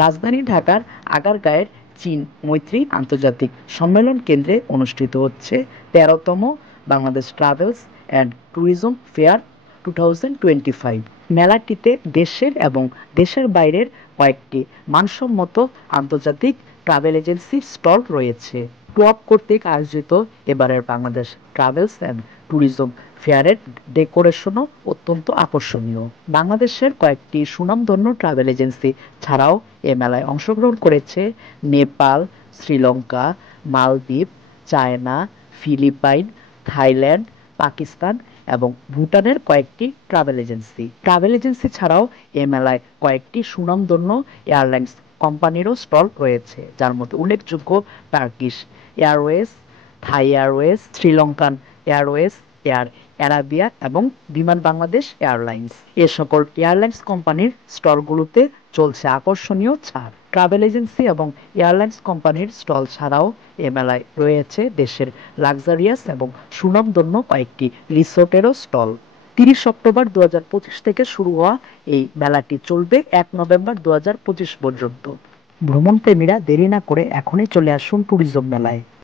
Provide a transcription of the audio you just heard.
রাজধানী ঢাকার আগারগাঁয়ের চীন মৈত্রী আন্তর্জাতিক সম্মেলন কেন্দ্রে অনুষ্ঠিত হচ্ছে ১৩তম Bangladesh travels and tourism fair 2025। মেলাটিতে দেশের এবং দেশের বাইরের কয়েকটি মানসম্মত আন্তর্জাতিক ট্রাভেল এজেন্সির স্টল রয়েছে। টুয়াব কর্তৃক আয়োজিত এবারের বাংলাদেশ ট্রাভেলস অ্যান্ড ট্যুরিজম ফেয়ারের ডেকোরেশনও অত্যন্ত আকর্ষণীয়। বাংলাদেশের কয়েকটি সুনামধন্য ট্রাভেল এজেন্সি ছাড়াও এ মেলায় অংশগ্রহণ করেছে নেপাল, শ্রীলঙ্কা, মালদ্বীপ, চায়না, ফিলিপাইন, থাইল্যান্ড, পাকিস্তান এবং ভুটানের কয়েকটি ট্রাভেল এজেন্সি ছাড়াও এ মেলায় কয়েকটি সুনামধন্য এয়ারলাইন্স কোম্পানিরও স্টল রয়েছে, যার মধ্যে উল্লেখযোগ্য Turkish Airways, Thai Airways, Sri Lankan Airways, Air Arabia এবং বিমান বাংলাদেশ এয়ারলাইন্স। এ সকল এয়ারলাইন্স কোম্পানির স্টলগুলোতে চলছে আকর্ষণীয় ছাড়। ট্রাভেল এজেন্সি এবং এয়ারলাইন্স কোম্পানির স্টল ছাড়াও এ মেলায় রয়েছে দেশের লাক্সারিয়াস এবং সুনামধন্য কয়েকটি রিসোর্টেরও স্টল। ৩০ অক্টোবর ২০২৫ থেকে শুরু হওয়া এই মেলাটি চলবে ১ নভেম্বর ২০২৫ পর্যন্ত। ভ্রমণপ্রেমীরা দেরি না করে এখনই চলে আসুন ট্যুরিজম মেলায়।